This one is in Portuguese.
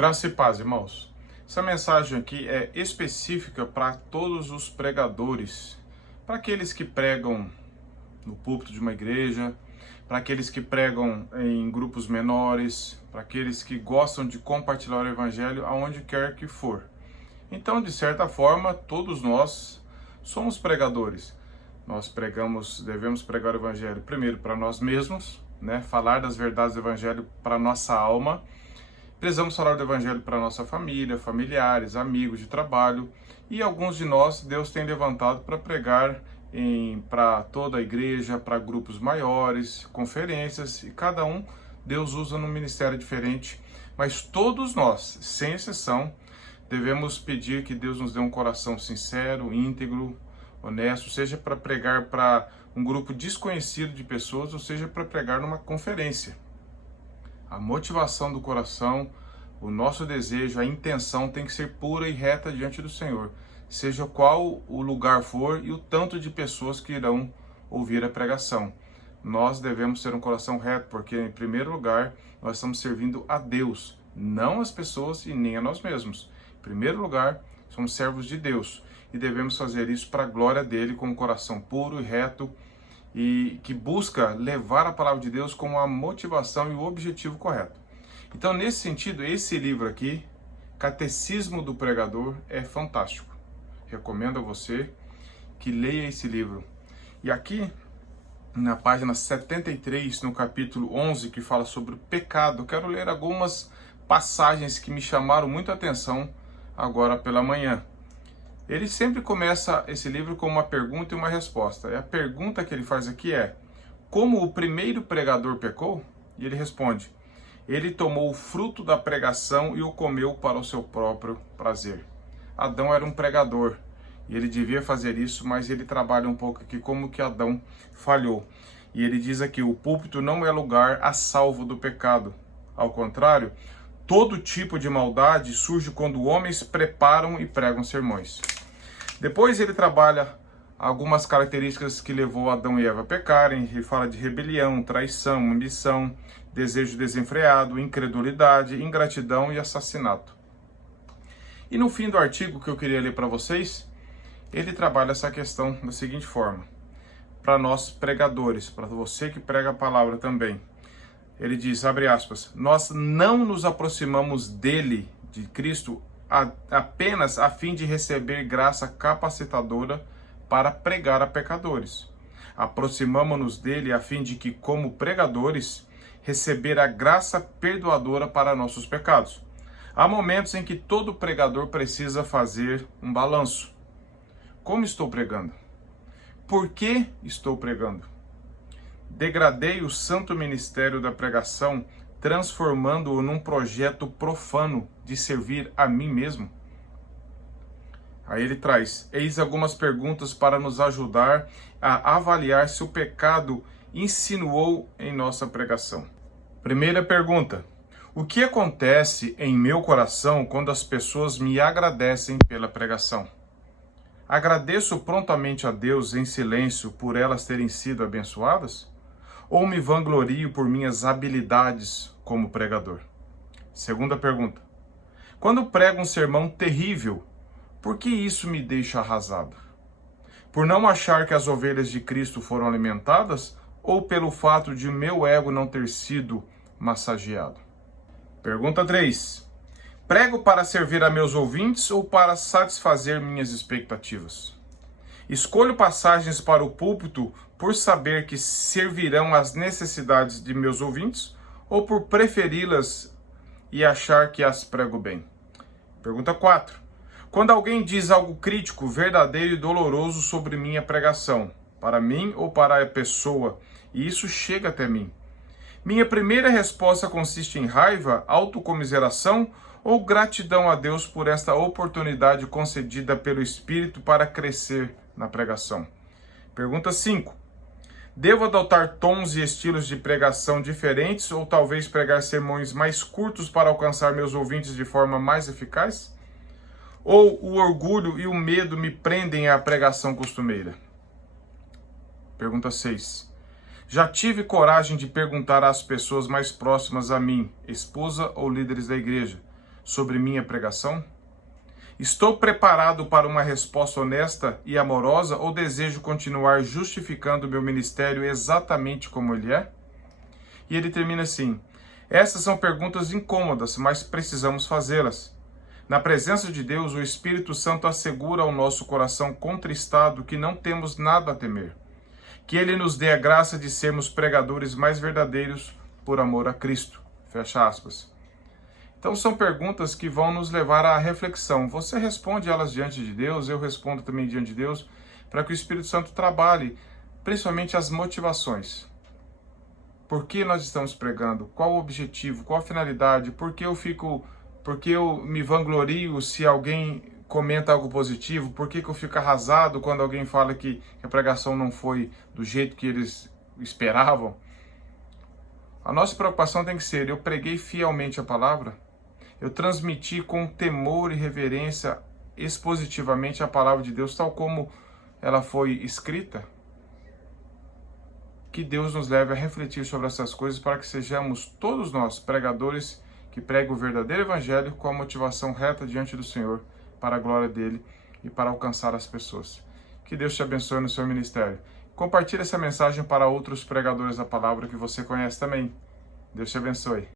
Graça e paz, irmãos. Essa mensagem aqui é específica para todos os pregadores, para aqueles que pregam no púlpito de uma igreja, para aqueles que pregam em grupos menores, para aqueles que gostam de compartilhar o evangelho aonde quer que for. Então, de certa forma, todos nós somos pregadores. Nós devemos pregar o evangelho primeiro para nós mesmos, falar das verdades do evangelho para nossa alma. Precisamos falar do evangelho para nossa família, familiares, amigos de trabalho, e alguns de nós Deus tem levantado para pregar para toda a igreja, para grupos maiores, conferências, e cada um Deus usa num ministério diferente, mas todos nós, sem exceção, devemos pedir que Deus nos dê um coração sincero, íntegro, honesto, seja para pregar para um grupo desconhecido de pessoas, ou seja para pregar numa conferência. A motivação do coração, o nosso desejo, a intenção tem que ser pura e reta diante do Senhor, seja qual o lugar for e o tanto de pessoas que irão ouvir a pregação. Nós devemos ter um coração reto, porque em primeiro lugar nós estamos servindo a Deus, não as pessoas e nem a nós mesmos. Em primeiro lugar, somos servos de Deus e devemos fazer isso para a glória dele, com um coração puro e reto, e que busca levar a palavra de Deus com a motivação e o objetivo correto. Então, nesse sentido, esse livro aqui, Catecismo do Pregador, é fantástico. Recomendo a você que leia esse livro. E aqui, na página 73, no capítulo 11, que fala sobre o pecado, eu quero ler algumas passagens que me chamaram muita atenção agora pela manhã. Ele sempre começa esse livro com uma pergunta e uma resposta. E a pergunta que ele faz aqui é: como o primeiro pregador pecou? E ele responde: ele tomou o fruto da pregação e o comeu para o seu próprio prazer. Adão era um pregador e ele devia fazer isso, mas ele trabalha um pouco aqui como que Adão falhou. E ele diz aqui: o púlpito não é lugar a salvo do pecado. Ao contrário, todo tipo de maldade surge quando homens preparam e pregam sermões. Depois ele trabalha algumas características que levou Adão e Eva a pecarem. Ele fala de rebelião, traição, ambição, desejo desenfreado, incredulidade, ingratidão e assassinato. E no fim do artigo que eu queria ler para vocês, ele trabalha essa questão da seguinte forma: para nós pregadores, para você que prega a palavra também. Ele diz, abre aspas, nós não nos aproximamos dele, de Cristo, apenas a fim de receber graça capacitadora para pregar a pecadores. Aproximamo-nos dele a fim de que, como pregadores, receber a graça perdoadora para nossos pecados. Há momentos em que todo pregador precisa fazer um balanço. Como estou pregando? Por que estou pregando? Degradei o santo ministério da pregação, transformando-o num projeto profano de servir a mim mesmo? Aí ele traz, eis algumas perguntas para nos ajudar a avaliar se o pecado insinuou em nossa pregação. Primeira pergunta: o que acontece em meu coração quando as pessoas me agradecem pela pregação? Agradeço prontamente a Deus em silêncio por elas terem sido abençoadas? Ou me vanglorio por minhas habilidades como pregador? Segunda pergunta: quando prego um sermão terrível, por que isso me deixa arrasado? Por não achar que as ovelhas de Cristo foram alimentadas, ou pelo fato de meu ego não ter sido massageado? Pergunta 3: prego para servir a meus ouvintes ou para satisfazer minhas expectativas? Escolho passagens para o púlpito por saber que servirão às necessidades de meus ouvintes ou por preferi-las e achar que as prego bem? Pergunta 4. Quando alguém diz algo crítico, verdadeiro e doloroso sobre minha pregação, para mim ou para a pessoa, e isso chega até mim, minha primeira resposta consiste em raiva, autocomiseração ou gratidão a Deus por esta oportunidade concedida pelo Espírito para crescer na pregação? Pergunta 5. Devo adotar tons e estilos de pregação diferentes ou talvez pregar sermões mais curtos para alcançar meus ouvintes de forma mais eficaz? Ou o orgulho e o medo me prendem à pregação costumeira? Pergunta 6. Já tive coragem de perguntar às pessoas mais próximas a mim, esposa ou líderes da igreja, sobre minha pregação? Estou preparado para uma resposta honesta e amorosa ou desejo continuar justificando meu ministério exatamente como ele é? E ele termina assim: essas são perguntas incômodas, mas precisamos fazê-las. Na presença de Deus, o Espírito Santo assegura ao nosso coração contristado que não temos nada a temer. Que ele nos dê a graça de sermos pregadores mais verdadeiros por amor a Cristo. Fecha aspas. Então são perguntas que vão nos levar à reflexão. Você responde elas diante de Deus, eu respondo também diante de Deus, para que o Espírito Santo trabalhe, principalmente as motivações. Por que nós estamos pregando? Qual o objetivo? Qual a finalidade? Por que eu me vanglorio se alguém comenta algo positivo? Por que eu fico arrasado quando alguém fala que a pregação não foi do jeito que eles esperavam? A nossa preocupação tem que ser: eu preguei fielmente a palavra? Eu transmiti com temor e reverência expositivamente a palavra de Deus, tal como ela foi escrita? Que Deus nos leve a refletir sobre essas coisas para que sejamos todos nós pregadores que pregam o verdadeiro evangelho com a motivação reta diante do Senhor, para a glória dele e para alcançar as pessoas. Que Deus te abençoe no seu ministério. Compartilhe essa mensagem para outros pregadores da palavra que você conhece também. Deus te abençoe.